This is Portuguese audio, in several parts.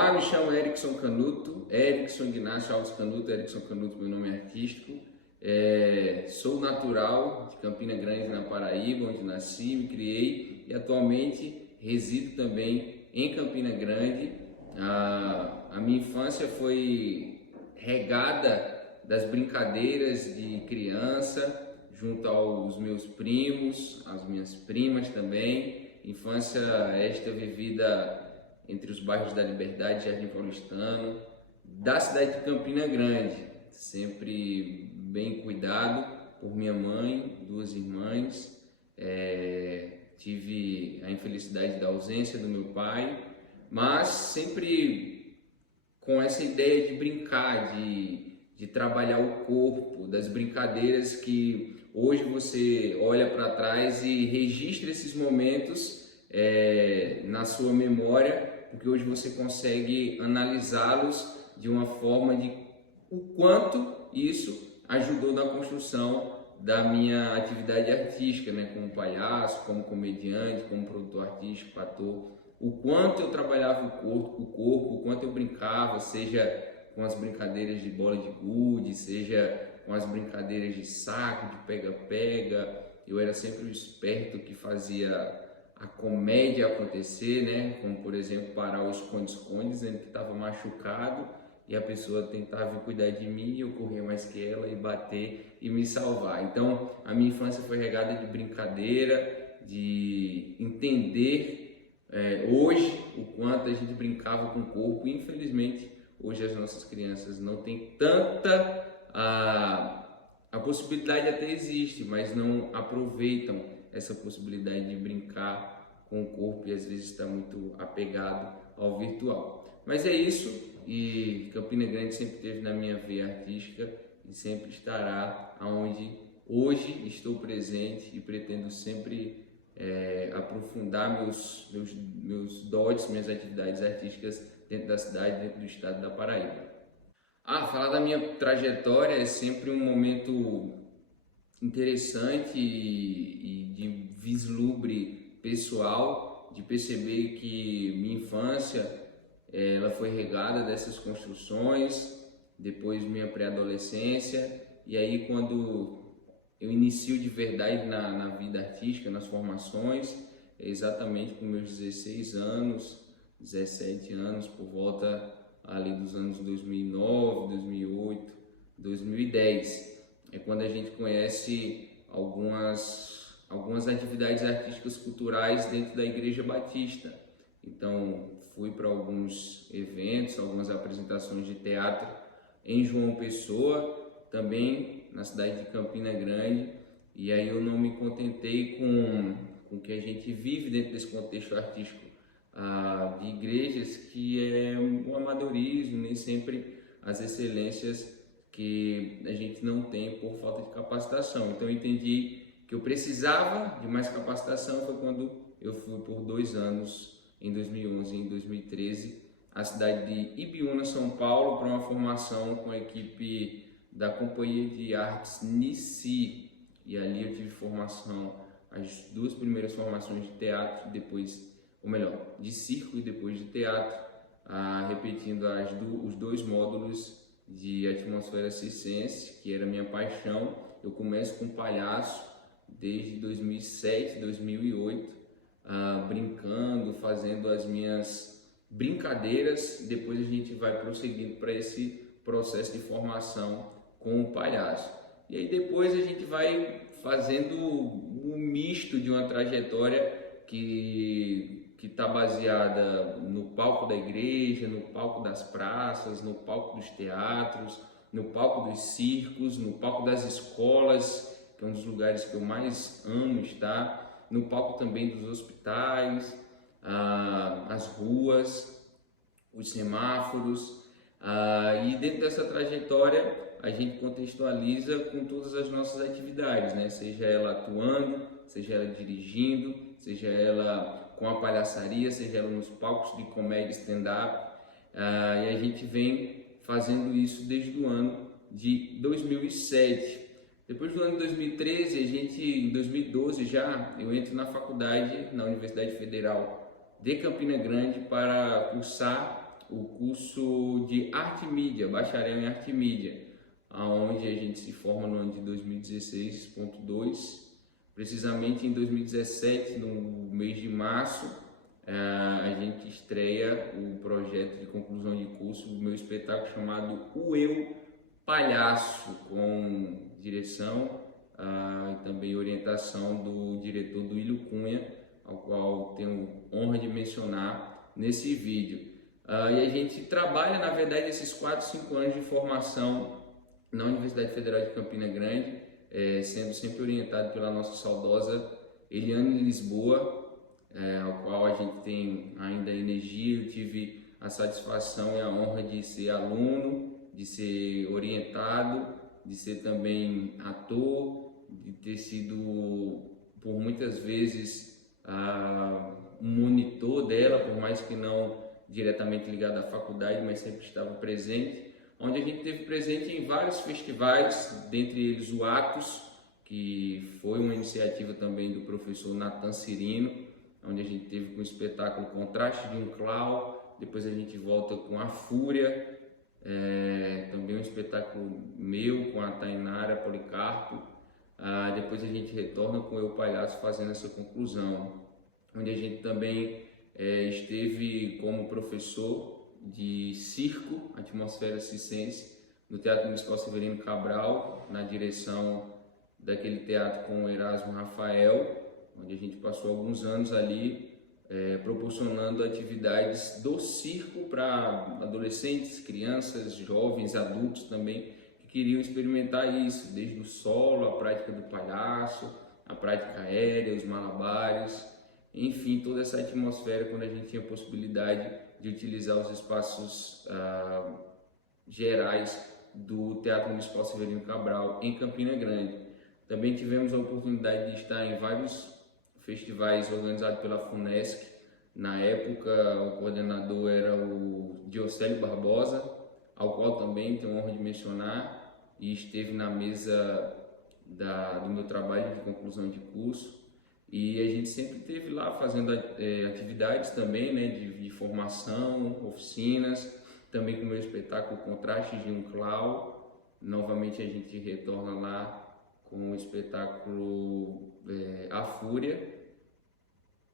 Olá, me chamo Erickson Canuto, Erickson Ignácio Alves Canuto, Erickson Canuto, meu nome é artístico. Sou natural de Campina Grande, na Paraíba, onde nasci, me criei e atualmente resido também em Campina Grande. A minha infância foi regada das brincadeiras de criança, junto aos meus primos, às minhas primas também. Infância esta vivida entre os bairros da Liberdade, Jardim Paulistano, da cidade de Campina Grande, sempre bem cuidado por minha mãe, duas irmãs. Tive a infelicidade da ausência do meu pai, mas sempre com essa ideia de brincar, de trabalhar o corpo, das brincadeiras que hoje você olha para trás e registra esses momentos na sua memória, porque hoje você consegue analisá-los de uma forma de o quanto isso ajudou na construção da minha atividade artística, né? Como palhaço, como comediante, como produtor artístico, ator. O quanto eu trabalhava o corpo, o quanto eu brincava, seja com as brincadeiras de bola de gude, seja com as brincadeiras de saco, de pega-pega. Eu era sempre o esperto que fazia a comédia acontecer, né? Como, por exemplo, parar o esconde-esconde, dizendo que estava machucado e a pessoa tentava cuidar de mim e eu corria mais que ela e bater e me salvar. Então, a minha infância foi regada de brincadeira, de entender hoje o quanto a gente brincava com o corpo. Infelizmente, hoje as nossas crianças não têm tanta... A possibilidade até existe, mas não aproveitam essa possibilidade de brincar com o corpo e às vezes está muito apegado ao virtual. Mas é isso, e Campina Grande sempre esteve na minha veia artística e sempre estará onde hoje estou presente e pretendo sempre aprofundar meus dotes, minhas atividades artísticas dentro da cidade, dentro do estado da Paraíba. Falar da minha trajetória é sempre um momento interessante e de vislumbre pessoal, de perceber que minha infância ela foi regada dessas construções, depois minha pré-adolescência, e aí quando eu inicio de verdade na vida artística, nas formações, exatamente com meus 16 anos, 17 anos, por volta ali dos anos 2009, 2008, 2010. É quando a gente conhece algumas atividades artísticas culturais dentro da Igreja Batista. Então, fui para alguns eventos, algumas apresentações de teatro em João Pessoa, também na cidade de Campina Grande, e aí eu não me contentei com o que a gente vive dentro desse contexto artístico de igrejas, que é um amadorismo, nem sempre as excelências que a gente não tem por falta de capacitação. Então eu entendi que eu precisava de mais capacitação. Foi quando eu fui por 2 anos, em 2011 e em 2013, à cidade de Ibiúna, São Paulo, para uma formação com a equipe da Companhia de Artes Nici. E ali eu tive formação, as 2 primeiras formações de teatro, depois, ou melhor, de circo e depois de teatro, repetindo os 2 módulos de atmosfera circense, que era minha paixão. Eu começo com palhaço desde 2007, 2008, brincando, fazendo as minhas brincadeiras, e depois a gente vai prosseguindo para esse processo de formação com o palhaço. E aí depois a gente vai fazendo um misto de uma trajetória que está baseada no palco da igreja, no palco das praças, no palco dos teatros, no palco dos circos, no palco das escolas, que é um dos lugares que eu mais amo estar, no palco também dos hospitais, as ruas, os semáforos, e dentro dessa trajetória a gente contextualiza com todas as nossas atividades, né? Seja ela atuando, seja ela dirigindo, seja ela com a palhaçaria, seja ela nos palcos de comédia stand-up, e a gente vem fazendo isso desde o ano de 2007. Depois do ano de 2013, em 2012 já, eu entro na Universidade Federal de Campina Grande para cursar o curso de Arte e Mídia, bacharel em Arte e Mídia, onde a gente se forma no ano de 2016.2. Precisamente em 2017, no mês de março, a gente estreia o projeto de conclusão de curso do meu espetáculo chamado O Eu Palhaço, com direção e também orientação do diretor Duílio Cunha, ao qual tenho honra de mencionar nesse vídeo. E a gente trabalha, na verdade, esses 4, 5 anos de formação na Universidade Federal de Campina Grande, sendo sempre orientado pela nossa saudosa Eliane Lisboa, ao qual a gente tem ainda energia. Eu tive a satisfação e a honra de ser aluno, de ser orientado, de ser também ator, de ter sido por muitas vezes um monitor dela, por mais que não diretamente ligado à faculdade, mas sempre estava presente, onde a gente teve presente em vários festivais, dentre eles o Atos, que foi uma iniciativa também do professor Nathan Cirino, onde a gente teve com o espetáculo Contraste de um Clau. Depois a gente volta com A Fúria, também um espetáculo meu com a Tainara Policarpo. Depois a gente retorna com o Eu Palhaço fazendo essa conclusão, onde a gente também esteve como professor de circo, atmosfera circense, no Teatro Municipal Severino Cabral, na direção daquele teatro com o Erasmo Rafael, onde a gente passou alguns anos ali proporcionando atividades do circo para adolescentes, crianças, jovens, adultos também, que queriam experimentar isso, desde o solo, a prática do palhaço, a prática aérea, os malabares, enfim, toda essa atmosfera, quando a gente tinha a possibilidade de utilizar os espaços gerais do Teatro Municipal Severino Cabral, em Campina Grande. Também tivemos a oportunidade de estar em vários festivais organizados pela FUNESC. Na época, o coordenador era o Diocélio Barbosa, ao qual também tenho a honra de mencionar, e esteve na mesa do meu trabalho de conclusão de curso. E a gente sempre esteve lá fazendo atividades também, né, de formação, oficinas, também com o meu espetáculo Contrastes de um Clau. Novamente a gente retorna lá com o espetáculo A Fúria,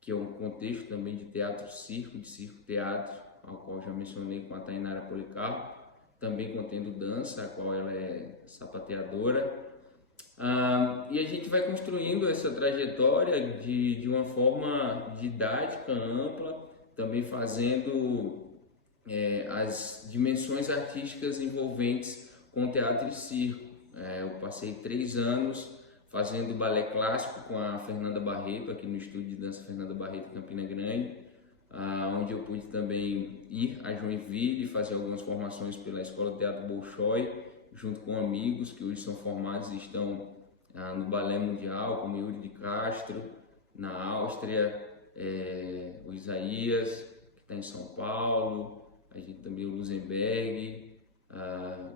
que é um contexto também de teatro-circo, de circo-teatro, ao qual já mencionei com a Tainara Policarpo, também contendo dança, a qual ela é sapateadora. E a gente vai construindo essa trajetória de uma forma didática, ampla, também fazendo as dimensões artísticas envolventes com teatro e circo. Eu passei 3 anos fazendo balé clássico com a Fernanda Barreto, aqui no Estúdio de Dança Fernanda Barreto, em Campina Grande, onde eu pude também ir a Joinville e fazer algumas formações pela Escola de Teatro Bolshoi, junto com amigos que hoje são formados e estão no Balé Mundial, como Yuri de Castro, na Áustria, o Isaías, que está em São Paulo, a gente também o Luzenberg,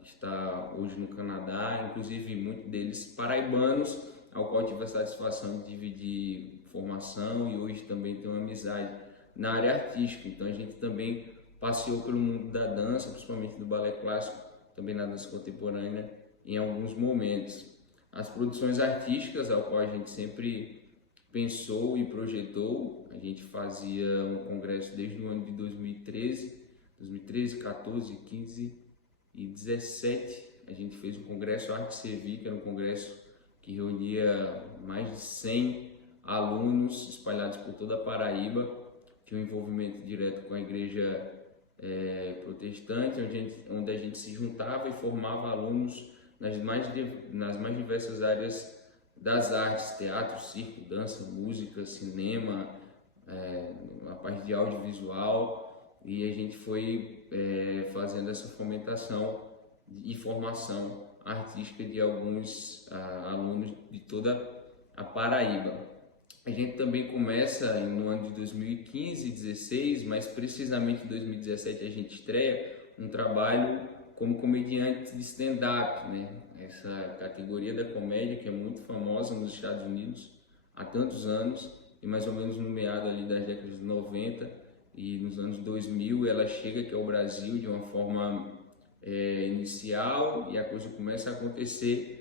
que está hoje no Canadá, inclusive muitos deles paraibanos, ao qual tive a satisfação de dividir formação e hoje também tenho uma amizade na área artística. Então a gente também passeou pelo mundo da dança, principalmente do balé clássico, também na dança contemporânea, em alguns momentos. As produções artísticas, ao qual a gente sempre pensou e projetou, a gente fazia um congresso desde o ano de 2013, 14, 15 e 17. A gente fez um congresso Arte Servir, que era um congresso que reunia mais de 100 alunos espalhados por toda a Paraíba. Tinha um envolvimento direto com a igreja protestante, onde a gente se juntava e formava alunos nas mais diversas áreas das artes: teatro, circo, dança, música, cinema, a parte de audiovisual, e a gente foi fazendo essa fomentação e formação artística de alguns alunos de toda a Paraíba. A gente também começa no ano de 2015 e 2016, mas precisamente em 2017 a gente estreia um trabalho como comediante de stand-up, né? Essa categoria da comédia que é muito famosa nos Estados Unidos há tantos anos, e mais ou menos no meado ali das décadas de 90, e nos anos 2000 ela chega aqui ao Brasil de uma forma inicial, e a coisa começa a acontecer.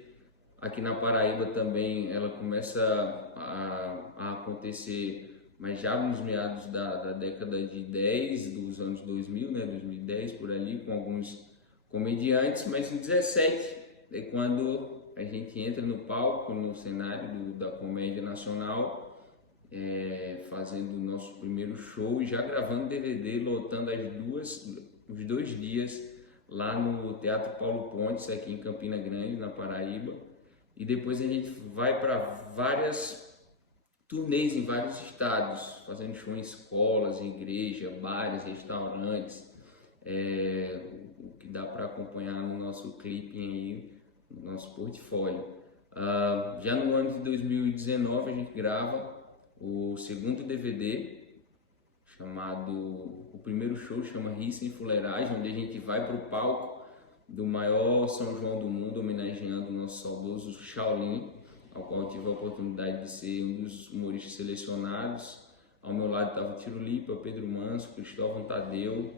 Aqui na Paraíba também ela começa a acontecer, mas já nos meados da década de 10, dos anos 2000, né, 2010 por ali, com alguns comediantes, mas em 17 é quando a gente entra no palco, no cenário da comédia nacional, fazendo o nosso primeiro show e já gravando DVD, lotando os 2 dias lá no Teatro Paulo Pontes, aqui em Campina Grande, na Paraíba. E depois a gente vai para várias turnês em vários estados, fazendo show em escolas, em igreja, bares, restaurantes, o que dá para acompanhar no nosso clipe aí, no nosso portfólio. Já no ano de 2019 a gente grava o segundo DVD, o primeiro show chama Ri Sem Fuleiragem, onde a gente vai para o palco do maior São João do mundo, homenageando o nosso saudoso Shaolin, ao qual eu tive a oportunidade de ser um dos humoristas selecionados. Ao meu lado estava o Tiro Lipa, Pedro Manso, Cristóvão Tadeu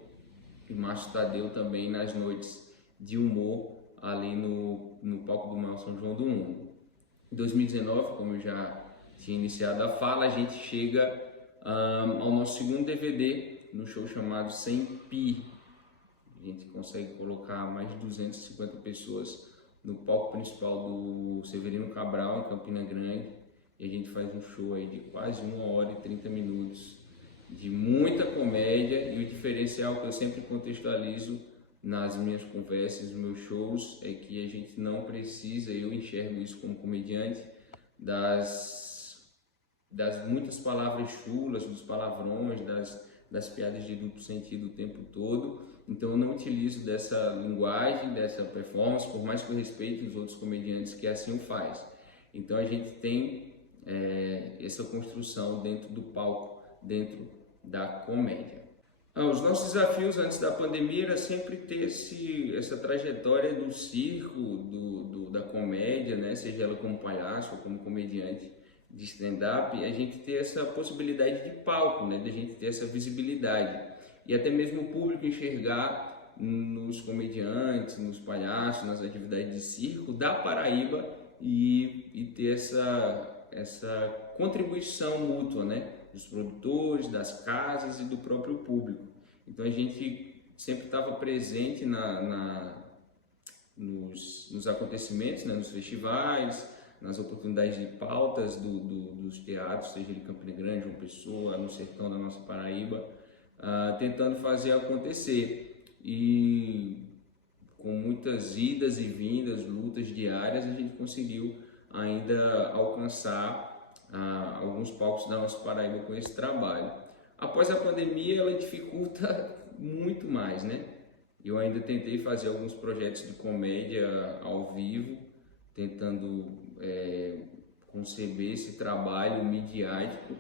e Márcio Tadeu também nas noites de humor ali no palco do maior São João do mundo. Em 2019, como eu já tinha iniciado a fala, a gente chega ao nosso segundo DVD, no show chamado Sem Pi. A gente consegue colocar mais de 250 pessoas no palco principal do Severino Cabral, em Campina Grande, e a gente faz um show aí de quase 1 hora e 30 minutos, de muita comédia. E o diferencial que eu sempre contextualizo nas minhas conversas, nos meus shows, é que a gente não precisa, eu enxergo isso como comediante, das muitas palavras chulas, dos palavrões, das piadas de duplo sentido o tempo todo. Então eu não utilizo dessa linguagem, dessa performance, por mais que eu respeite os outros comediantes que assim o faz. Então a gente tem essa construção dentro do palco, dentro da comédia. Os nossos desafios antes da pandemia era sempre ter essa trajetória do circo, da comédia, né? Seja ela como palhaço ou como comediante de stand-up, a gente ter essa possibilidade de palco, né? De a gente ter essa visibilidade. E até mesmo o público enxergar nos comediantes, nos palhaços, nas atividades de circo da Paraíba e ter essa contribuição mútua, né? Dos produtores, das casas e do próprio público. Então a gente sempre estava presente nos acontecimentos, né? Nos festivais, nas oportunidades de pautas dos teatros, seja de Campina Grande, João Pessoa, no sertão da nossa Paraíba, tentando fazer acontecer. E com muitas idas e vindas, lutas diárias, a gente conseguiu ainda alcançar alguns palcos da nossa Paraíba com esse trabalho. Após a pandemia, ela dificulta muito mais, né? Eu ainda tentei fazer alguns projetos de comédia ao vivo, tentando conceber esse trabalho midiático,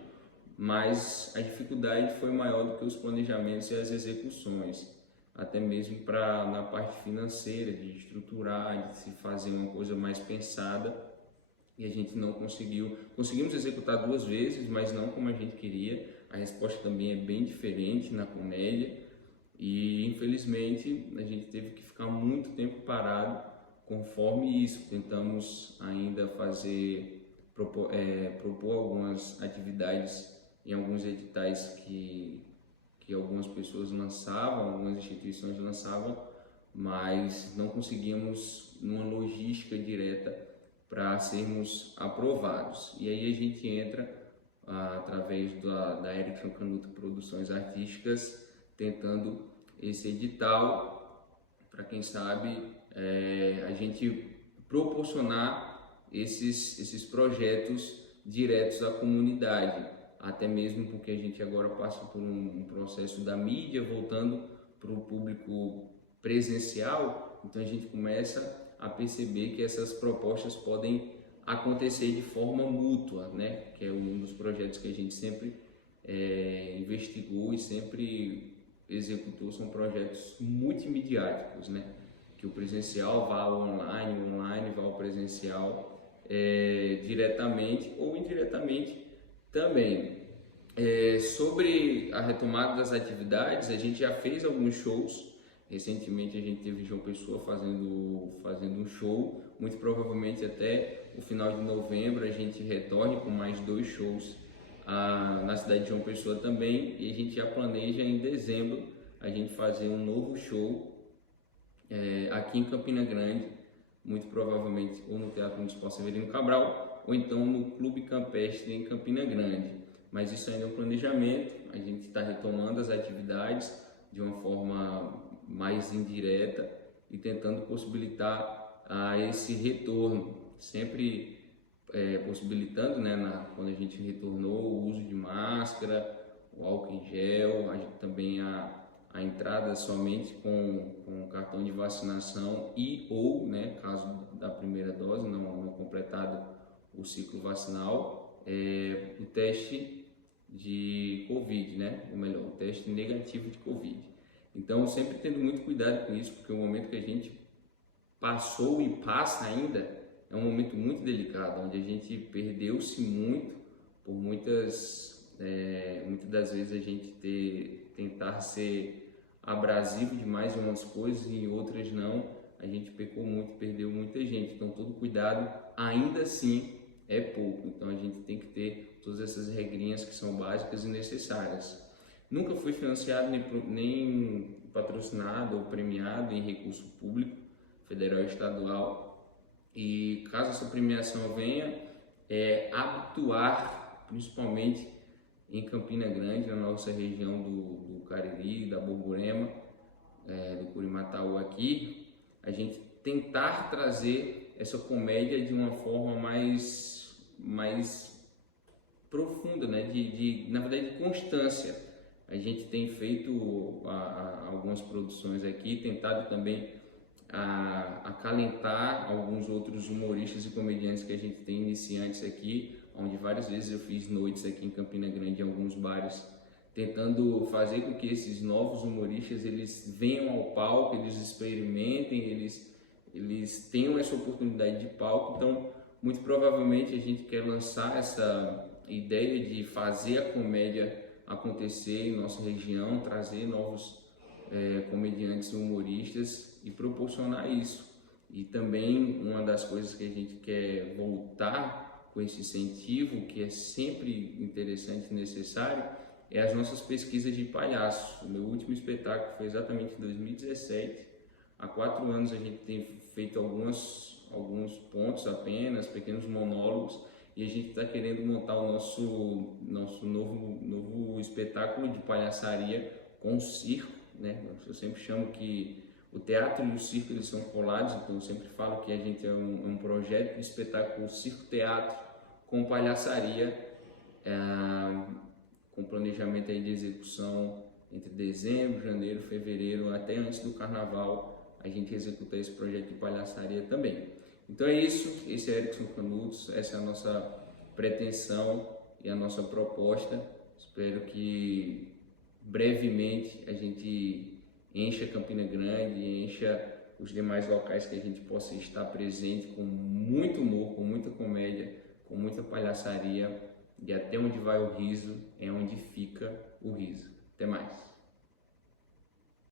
mas a dificuldade foi maior do que os planejamentos e as execuções, até mesmo na parte financeira, de estruturar, de se fazer uma coisa mais pensada, e a gente não conseguimos executar 2 vezes, mas não como a gente queria. A resposta também é bem diferente na comédia, e infelizmente a gente teve que ficar muito tempo parado. Conforme isso, tentamos ainda propor algumas atividades em alguns editais que algumas pessoas lançavam, algumas instituições lançavam, mas não conseguimos uma logística direta para sermos aprovados. E aí a gente entra através da Erickson Canuto Produções Artísticas, tentando esse edital, para quem sabe a gente proporcionar esses projetos diretos à comunidade, até mesmo porque a gente agora passa por um processo da mídia voltando para o público presencial. Então a gente começa a perceber que essas propostas podem acontecer de forma mútua, né? Que é um dos projetos que a gente sempre investigou e sempre executou. São projetos multimediáticos, né? Que o presencial vá ao online, o online vá ao presencial, diretamente ou indiretamente também. Sobre a retomada das atividades, a gente já fez alguns shows. Recentemente a gente teve João Pessoa fazendo um show. Muito provavelmente até o final de novembro a gente retorne com mais 2 shows na cidade de João Pessoa também. E a gente já planeja em dezembro a gente fazer um novo show aqui em Campina Grande, muito provavelmente ou no Teatro Municipal Severino Cabral ou então no Clube Campestre em Campina Grande. Mas isso ainda é um planejamento, a gente está retomando as atividades de uma forma mais indireta e tentando possibilitar esse retorno, sempre possibilitando, né, quando a gente retornou, o uso de máscara, o álcool em gel, também a entrada somente com cartão de vacinação ou, né, caso da primeira dose não completado o ciclo vacinal, o teste de Covid, né? Ou melhor, o teste negativo de Covid. Então, sempre tendo muito cuidado com isso, porque o momento que a gente passou e passa ainda é um momento muito delicado, onde a gente perdeu-se muito por muitas das vezes a gente tentar ser abrasivo demais em umas coisas e em outras não. A gente pecou muito, perdeu muita gente. Então, todo cuidado ainda assim é pouco. Então, a gente tem que ter todas essas regrinhas que são básicas e necessárias. Nunca fui financiado nem patrocinado ou premiado em recurso público, federal e estadual. E caso essa premiação venha, habituar, principalmente em Campina Grande, na nossa região do Cariri, da Borborema, do Curimataú aqui, a gente tentar trazer essa comédia de uma forma mais profunda, né? Na verdade, de constância. A gente tem feito algumas produções aqui, tentado também acalentar alguns outros humoristas e comediantes que a gente tem iniciantes aqui, onde várias vezes eu fiz noites aqui em Campina Grande, em alguns bares, tentando fazer com que esses novos humoristas eles venham ao palco, eles experimentem, eles tenham essa oportunidade de palco. Então, muito provavelmente a gente quer lançar essa ideia de fazer a comédia acontecer em nossa região, trazer novos comediantes e humoristas e proporcionar isso. E também uma das coisas que a gente quer voltar com esse incentivo, que é sempre interessante e necessário, é as nossas pesquisas de palhaço. O meu último espetáculo foi exatamente em 2017. Há 4 anos a gente tem feito alguns pontos apenas, pequenos monólogos, e a gente está querendo montar o nosso novo espetáculo de palhaçaria com circo, né? Eu sempre chamo que o teatro e o circo eles são colados, então eu sempre falo que a gente é um projeto de espetáculo circo-teatro com palhaçaria, com planejamento aí de execução entre dezembro, janeiro, fevereiro, até antes do carnaval, a gente executa esse projeto de palhaçaria também. Então é isso, esse é Erickson Canutos, essa é a nossa pretensão e a nossa proposta. Espero que brevemente a gente encha Campina Grande, encha os demais locais que a gente possa estar presente com muito humor, com muita comédia, com muita palhaçaria, e até onde vai o riso é onde fica o riso. Até mais!